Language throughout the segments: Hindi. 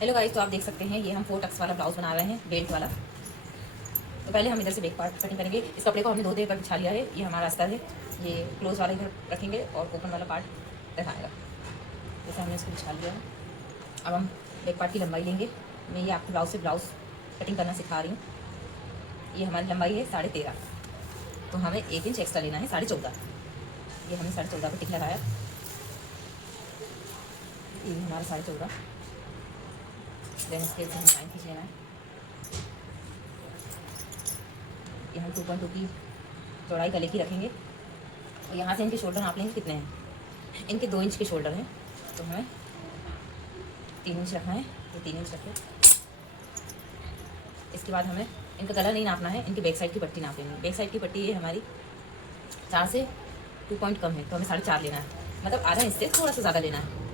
हेलो गाइस, तो आप देख सकते हैं ये हम 4 टक्स वाला ब्लाउज बना रहे हैं, बेल्ट वाला। तो पहले हम इधर से बैक पार्ट कटिंग करेंगे। इस कपड़े को हमने 2 देर पर बिछा लिया है। ये हमारा अस्तर है। ये क्लोज वाला इधर रखेंगे और ओपन वाला पार्ट दिखाएगा। जैसे हमने इसको बिछा लिया है। अब हम बैक पार्ट की लंबाई लेंगे। मैं ये आपको ब्लाउज से ब्लाउज कटिंग करना सिखा रही हूँ। ये हमारी लंबाई है 13.5, तो हमें 1 इंच एक्स्ट्रा लेना है 14.5। ये हमने 14.5 पर टिक लगाया। ये हमारा 14.5। देन स्केल से हमें लाइन खींच लेना है। ये हम 2.2 की चौड़ाई गले की रखेंगे और यहाँ से इनके शोल्डर नाप लेंगे कितने हैं। इनके 2 इंच के शोल्डर हैं, तो हमें 3 इंच रखना है। ये 3 इंच रखें। इसके बाद हमें इनका गला नहीं नापना है, इनकी बैक साइड की पट्टी नाप लेंगे। बैक साइड की पट्टी ये हमारी 4 से 2 पॉइंट कम है, तो हमें 4.5 लेना है, मतलब आधा इंच से थोड़ा सा ज़्यादा लेना है।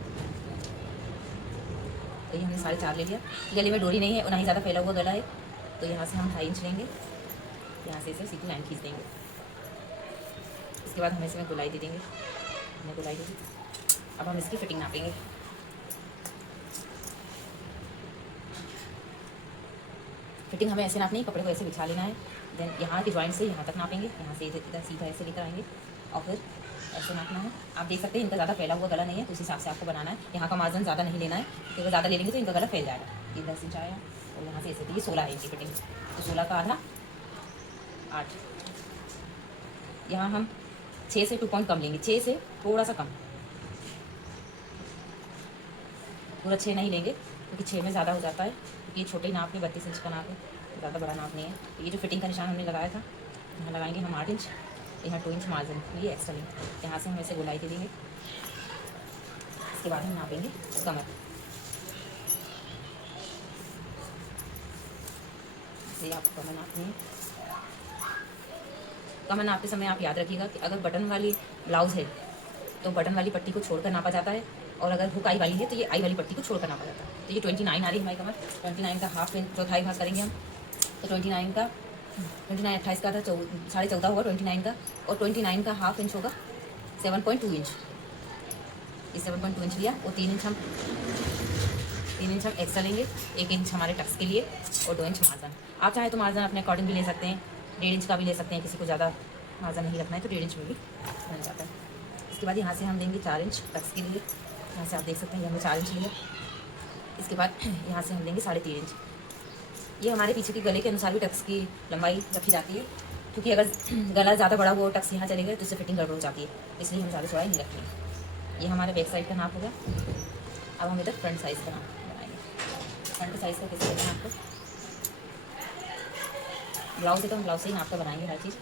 तो ये हमने 4.5 ले लिया। गले में डोरी नहीं है और ना ही ज़्यादा फैला हुआ गला है, तो यहाँ से हम 2.5 इंच लेंगे। यहाँ से इसे सीधी लाइन खींच देंगे। इसके बाद हम इसमें गोलाई दे देंगे। हमने गोलाई दे दी। अब हम इसकी फिटिंग नापेंगे। फिटिंग हमें ऐसे नापनी है, कपड़े को ऐसे बिछा लेना है। देन यहाँ के जॉइंट से यहाँ तक नापेंगे। यहाँ से इधर सीधा ऐसे लेकर आएंगे और फिर ऐसे नापना है। आप देख सकते हैं इनका ज़्यादा फैला हुआ गला नहीं है, तो उस हिसाब से आपको बनाना है। यहाँ का मार्जिन ज़्यादा नहीं लेना है, क्योंकि अगर ज़्यादा ले लेंगे तो इनका गला फैल जाएगा। ये 10 इंच आया और यहाँ से ऐसे थी। ये 16 है इनकी फिटिंग, तो 16 का आधा 8। यहाँ हम 6 से 2 पॉइंट कम लेंगे, 6 से थोड़ा सा कम, पूरा 6 नहीं लेंगे, क्योंकि 6 में ज़्यादा हो जाता है। क्योंकि ये छोटे नाप में 32 इंच का नाप है, ज़्यादा बड़ा नाप नहीं है। तो ये जो फिटिंग का निशान हमने लगाया था, यहाँ लगाएंगे हम 8 इंच। यहाँ 2 इंच मार्जिन, ये एक्स्ट्रा लेंगे। यहाँ से हम ऐसे गोलाई दे देंगे। इसके बाद हम नापेंगे कमर। ये आपको कमर नापनी है। कमर नापते समय आप याद रखिएगा कि अगर बटन वाली ब्लाउज़ है तो बटन वाली पट्टी को छोड़कर नापा जाता है, और अगर हुक आई वाली है तो ये आई वाली पट्टी को छोड़कर नापा जाता है। तो ये 29 आ रही है हमारी कमर। 29 का हाफ इंच, चौथाई भाग करेंगे हम, तो 29 का 28 का था 14.5 होगा 29 का, और 29 का हाफ इंच होगा 7.2 इंच। ये 7.2 इंच लिया और 3 इंच हम एक्स्ट्रा लेंगे। 1 इंच हमारे टक्स के लिए और 2 इंच मार्जिन। आप चाहे तो मार्जिन अपने अकॉर्डिंग भी ले सकते हैं, 1.5 इंच का भी ले सकते हैं। किसी को ज़्यादा मार्जिन नहीं रखना है तो 1.5 इंच में भी बन जाता है। इसके बाद यहाँ से हम देंगे 4 इंच टक्स के लिए। यहाँ से आप देख सकते हैं हमने 4 इंच लिया। इसके बाद यहाँ से हम देंगे 3.5 इंच। ये हमारे पीछे के गले के अनुसार भी टक्स की लंबाई रखी जाती है, क्योंकि अगर गला ज़्यादा बड़ा हुआ टक्स यहाँ चले गए तो इससे फिटिंग गड़बड़ हो जाती है, इसलिए हम ज़्यादा चौड़ाई नहीं रखनी। ये हमारे बैक साइड का नाप हो गया। अब हम इधर फ्रंट साइज़ का नाप बनाएंगे। फ्रंट साइज़ का कैसे देना है आपको, ब्लाउज है तो हम ब्लाउज से ही नाप कर बनाएंगे हर चीज़,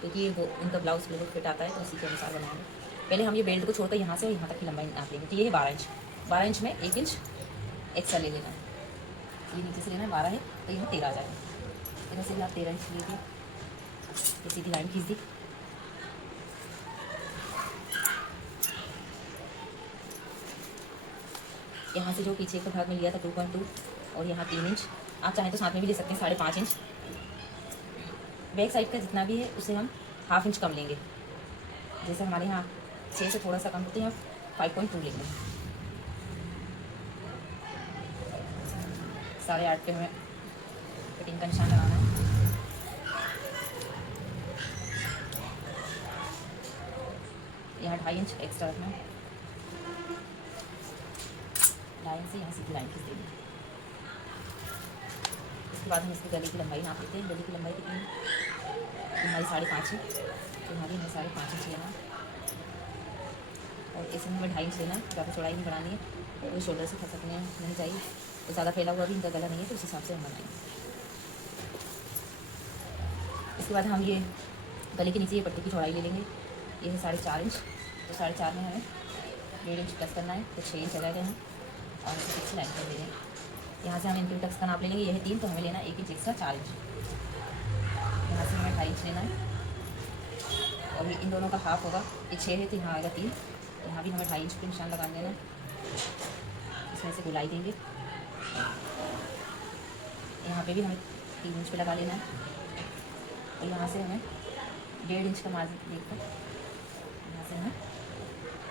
क्योंकि वो उनका ब्लाउज बिल्कुल फिट आता है, तो उसी के अनुसार बनाएंगे। पहले हम ये बेल्ट को छोड़कर यहाँ से यहाँ तक की लंबाई नाप लेंगे। तो ये है 12 इंच। 12 इंच में 1 इंच एक्स्ट्रा ले लेना है। ये नीचे से लेना है 12 है, तो यहाँ 13 आ जाएगा। इधर से भी आप 13 इंच ले दिए, ये सीधी लाइन खींच दी। यहाँ से जो पीछे का भाग में लिया था 2.2 और यहाँ 3 इंच, आप चाहें तो साथ में भी ले सकते हैं 5.5 इंच। बैक साइड का जितना भी है उसे हम हाफ इंच कम लेंगे। जैसे हमारे यहाँ 6 से थोड़ा सा कम होते हैं, 5.2 लेंगे। 8.5 पे हमें फिटिंग का निशान लगाना है। यहाँ 2.5 इंच एक्स्ट्रा रखना है। लाइन से यहाँ सीधी लाइन खींच देंगे। इसके बाद हम इसकी गले की लंबाई नाप लेते हैं। गले की लंबाई कितनी है, हमारी 5.5 है, तो हमारी हमें 5.5 इंच लेना है। और इसमें हमें 2.5 इंच लेना है। ज़्यादा चौड़ाई नहीं बढ़ानी है, कोई शोल्डर से खसकने नहीं चाहिए, तो ज़्यादा फैला हुआ भी इनका गला नहीं है, तो उस हिसाब से हम बनाएंगे। इसके बाद हम ये गले के नीचे ये पट्टी की चौड़ाई ले लेंगे। ये है 4.5 इंच, तो 4.5 में हमें 1.5 इंच प्लस करना है, तो 6 इंच रह गए हैं। और इसे पीछे लाइन कर देंगे। यहाँ से हम इनके टक्स का नाप ले लेंगे। ये है 3, तो हमें लेना है 1 इंच एक्स्ट्रा 4 इंच। यहाँ से हमें 2.5 इंच लेना है, और ये इन दोनों का हाफ होगा। ये 6 है तो यहाँ आएगा 3, यहाँ भी हमें 2.5 इंच पे निशान लगा देना है। इसमें से गोलाई देंगे। यहाँ पे भी हमें 3 इंच पे लगा लेना है, और यहाँ से हमें 1.5 इंच का मार्जिन देखकर यहाँ से हमें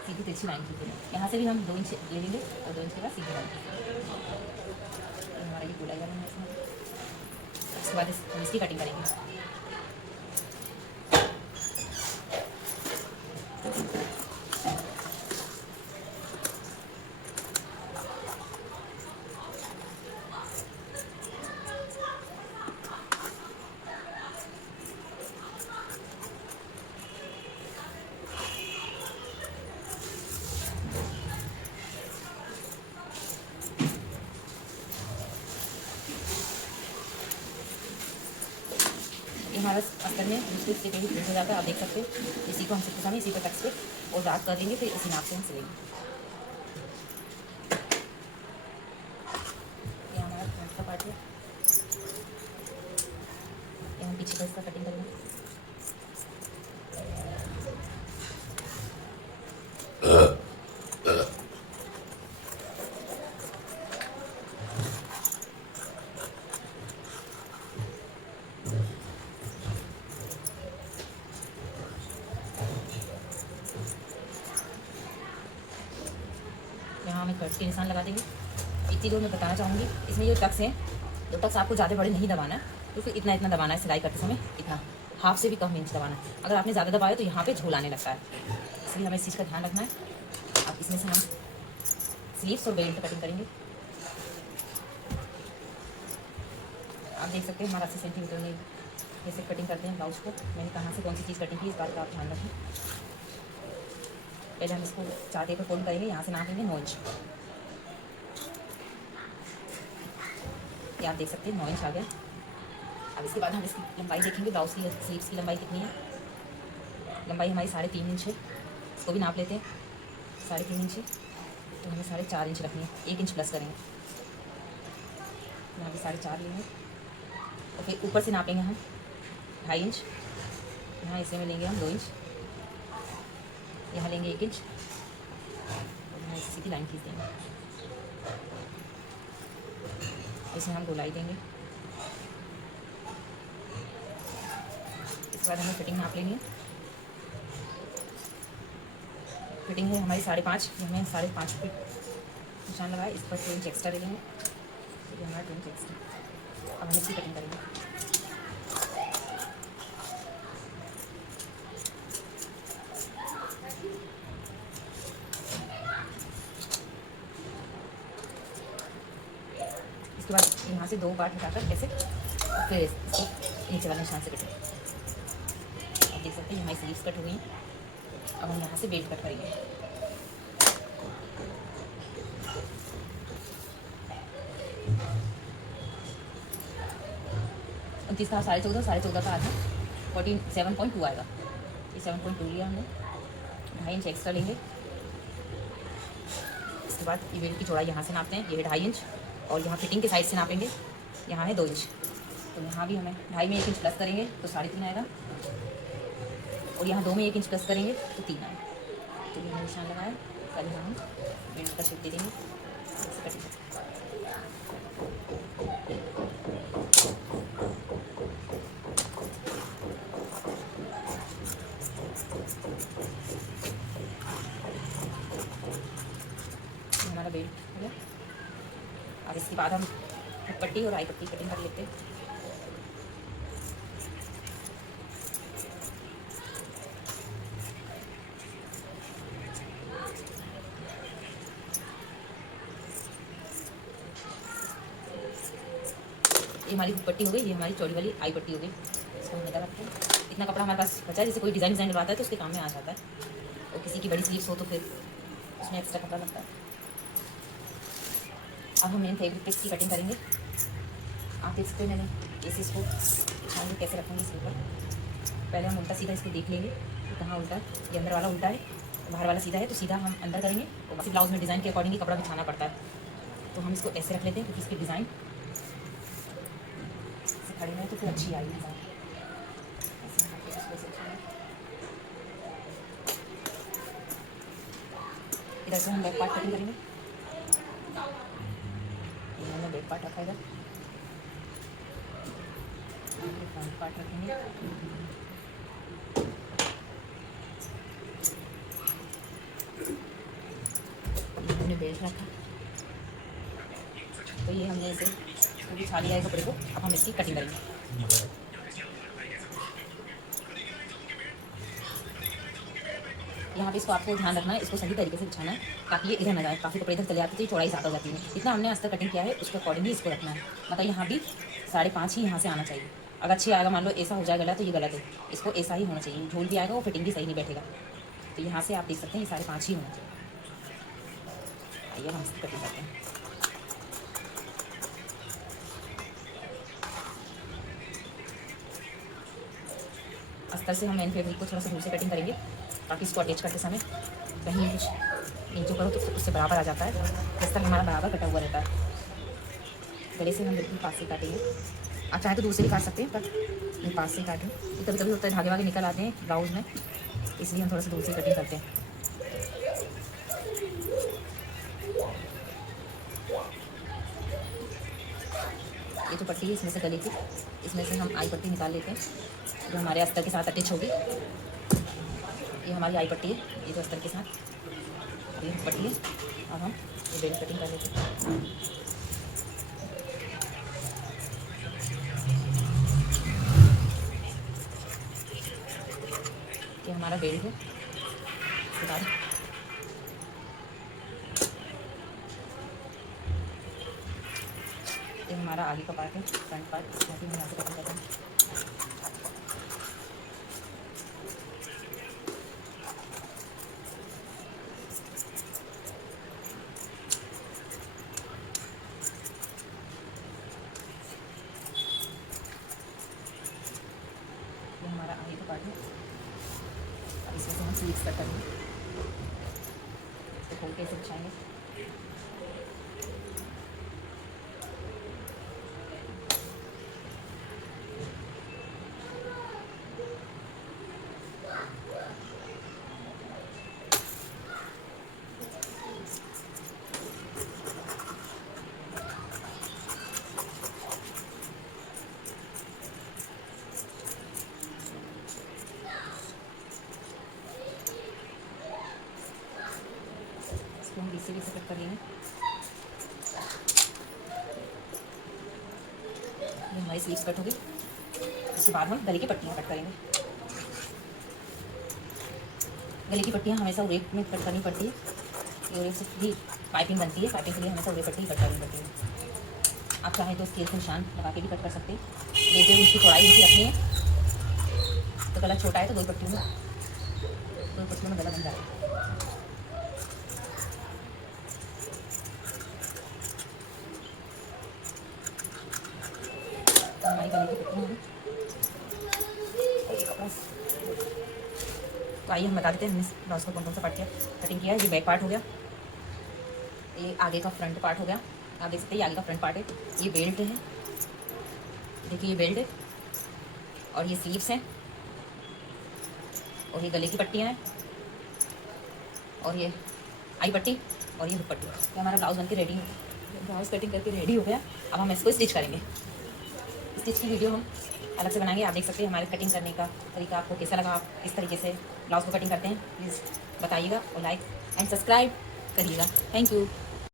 सीधी तिरछी लाइन खींच देंगे। यहाँ से भी हम 2 इंच ले लेंगे और 2 इंच के बाद सीधी लाइन खींच देंगे। इसके बाद हम इसकी कटिंग करेंगे। हमारा अस्तर में दूसरे हिस्से पे भी प्रिंट हो जाता है, आप देख सकते हो। इसी को हम सबके सामने इसी पे टक्स पे और डार्क कर देंगे, फिर इसी नाप से हम सिलेंगे। ये हमारा फ्रंट का पार्ट है, ये हम पीछे का इसका कटिंग करेंगे। यहाँ हमें कट के निशान लगा देंगे। एक चीज़ और मैं बताना चाहूँगी, इसमें जो टक्स हैं, जो टक्स आपको ज़्यादा बड़े नहीं दबाना है, तो फिर इतना इतना दबाना है सिलाई करते समय, इतना हाफ से भी कम इंच दबाना है। अगर आपने ज़्यादा दबाया तो यहाँ पे झोल आने लगता है, इसलिए हमें इस चीज़ का ध्यान रखना है। अब इसमें से हम स्लीव्स और बेल्ट कटिंग करेंगे। आप देख सकते हैं हमारा 80 सेंटीमीटर में कैसे कटिंग करते हैं ब्लाउज को। मैंने कहाँ से कौन सी चीज़ कटिंग की, इस बात का आप ध्यान रखें। पहले हम इसको 4 टेप पर फोल्ड करेंगे, यहाँ से नापेंगे 9 इंच। ये आप देख सकते हैं 9 इंच आ गया। अब इसके बाद हम इसकी लंबाई देखेंगे, ब्लाउज की स्लीव्स की लंबाई कितनी है। लंबाई हमारी 3.5 इंच है, इसको भी नाप लेते हैं। 3.5 इंच है तो हमें 4.5 इंच रखनी है, 1 इंच प्लस करेंगे। यहाँ पे 4.5 लेंगे और फिर ऊपर से नापेंगे हम 2.5 इंच। यहाँ इसे में लेंगे हम 2 इंच, यहाँ लेंगे 1 इंच और यहाँ इसी की लाइन खींच देंगे। इसमें हम गोलाई देंगे। इसके बाद हमें फिटिंग नाप लेंगे। फिटिंग है हमारी 5.5, हमें 5.5 फीट निशान लगाए, इस पर 2 इंच एक्स्ट्रा ले लेंगे। ये हमारा 2 इंच एक्स्ट्रा। अब हम इसकी कटिंग करेंगे। इसके बाद यहाँ से 2 पार्ट हटाकर कैसे फिर इसको नीचे वाले निशान से कटेंगे। आप देख सकते हैं हमारी स्लीव्स कट हुई हैं। अब हम यहाँ से बेल्ट कट करेंगे। उनतीस का 14.5 का आधा 47.2 आएगा। ये 7.2 लिया हमने, 2.5 इंच एक्स्ट्रा लेंगे। इसके बाद ये बेल्ट की चौड़ाई यहाँ से नापते हैं, ये है 2.5 इंच और यहाँ फिटिंग के साइड से नापेंगे, यहाँ है 2 इंच। तो यहाँ भी हमें 2.5 में 1 इंच प्लस करेंगे तो 3.5 आएगा और यहाँ 2 में 1 इंच प्लस करेंगे तो 3 आएगा। तो ये निशान लगाया, कल यहाँ हम बेल्ट का शेप दे देंगे। ऐसे कटिंग हमारा बेल्ट हो गया। अब इसके बाद हम पट्टी और आई पट्टी कटिंग कर लेते हैं। ये हमारी पट्टी हो गई, ये हमारी चौड़ी वाली आई पट्टी हो गई। इसको हम निकाल रखते हैं। इतना कपड़ा हमारे पास बचा है, जैसे कोई डिज़ाइन डलवाता है तो उसके काम में आ जाता है, और किसी की बड़ी स्लीव्स हो तो फिर उसमें एक्स्ट्रा कपड़ा लगता है। अब हम मेन फैब्रिक पे इसकी कटिंग करेंगे। आप देख सकते हैं मैंने इस इसको दिखाएंगे कैसे रखेंगे इसके ऊपर। पहले हम उल्टा सीधा इसको देख लेंगे, कहाँ उल्टा है। ये अंदर वाला उल्टा है, बाहर वाला सीधा है, तो सीधा हम अंदर करेंगे। और बाकी ब्लाउज में डिज़ाइन के अकॉर्डिंग ही कपड़ा बिछाना पड़ता है, तो हम इसको ऐसे रख लेते हैं क्योंकि इसकी डिज़ाइन से खड़े में तो फिर अच्छी आएगी डिज़ाइन। इधर से हम बैक पार्ट कटिंग करेंगे। मैंने बैक पार्ट रखा इधर, फ्रंट पार्ट रखेंगे। हमने बेल्ट रखा, तो ये हमने इसे पूरी छा लिया है कपड़े को। अब हम इसकी कटिंग करेंगे। यहाँ पे इसको आपको ध्यान रखना है, इसको सही तरीके से बिछाना है ताकि ये इधर ना जाए। काफ़ी कपड़े इधर चले जाते हैं, चौड़ाई ज़्यादा हो जाती है। इतना हमने अस्तर कटिंग किया है उसके अकॉर्डिंग ही इसको रखना है। मतलब यहाँ भी 5.5 ही यहाँ से आना चाहिए। अगर 6 आएगा, मान लो ऐसा हो जाएगा गला, तो ये गलत है। इसको ऐसा ही होना चाहिए। झोल भी आएगा, वो फिटिंग भी सही नहीं बैठेगा। तो यहाँ से आप देख सकते हैं ये 5.5 ही होना चाहिए। आइए हम इसकी कटिंग करते हैं। अस्तर से हम मेन फैब्रिक को थोड़ा सा दूर से कटिंग करेंगे ताकि इसको अटैच करते समय कहीं कुछ इंचो करो तो उससे बराबर आ जाता है। इस तरह हमारा बराबर कटा हुआ रहता है। गले से हम बिल्कुल पास से काटेंगे। आप चाहे तो दूर से भी काट सकते हैं, पर मैं पास से काटूँ। कभी कभी होता है धागे वागे निकल आते हैं ब्लाउज में, इसलिए हम थोड़ा सा दूर से कटिंग करते हैं। ये जो पट्टी है इसमें से गले की, इसमें से हम आई पट्टी निकाल लेते हैं जो हमारे अस्तर के साथ अटैच होगी। ये हमारी आई पट्टी है, ये जो अस्तर के साथ ये पट्टी है। अब हम ये बेल्ट कटिंग कर लेते हैं। ये हमारा बेल्ट है। इसके बाद ये हमारा आगे का पार्ट है, फ्रंट पार्ट। इसमें भी हम यहाँ से कटिंग करते हैं। ये हमारा आगे का पार्ट है। अब इसमें से हम स्लीव्स कट करेंगे। इसको खोल के इसे बिछाएंगे। हम बीच से कट कर लेंगे। ये हमारी स्लीव्स कट होगी। इसके बाद हम गले की पट्टियाँ कट करेंगे। गले की पट्टियाँ हमेशा उरे में कट करनी पड़ती है। ये उरे से भी पाइपिंग बनती है, पाइपिंग के लिए हमेशा उरे पट्टी ही कट करनी पड़ती है। आप चाहें तो स्केल से निशान लगा के भी कट कर सकते हैं। ये जो उसकी चौड़ाई उनकी रखनी है, तो गला छोटा है तो दो पट्टियों में गला बन जाएगा। हमारी गले की पट्टियाँ होगी। तो आइए हम बता देते हैं हमने ब्लाउज को कौन कौन सा पार्ट किया कटिंग किया है। ये बैक पार्ट हो गया, ये आगे का फ्रंट पार्ट हो गया। आप देख सकते हैं ये आगे का फ्रंट पार्ट है। ये बेल्ट है, देखिए ये बेल्ट है, और ये स्लीव्स हैं, और ये गले की पट्टियाँ हैं, और ये आई पट्टी, और ये हुक पट्टी। तो हमारा ब्लाउज बन के रेडी हो, ब्लाउज कटिंग करके रेडी हो गया। अब हम इसको स्टिच करेंगे। स्टिच की वीडियो हम अलग से बनाएंगे। आप देख सकते हैं हमारे कटिंग करने का तरीका आपको कैसा लगा। आप किस तरीके से ब्लाउज को कटिंग करते हैं प्लीज़ बताइएगा, और लाइक एंड सब्सक्राइब करिएगा। Thank you.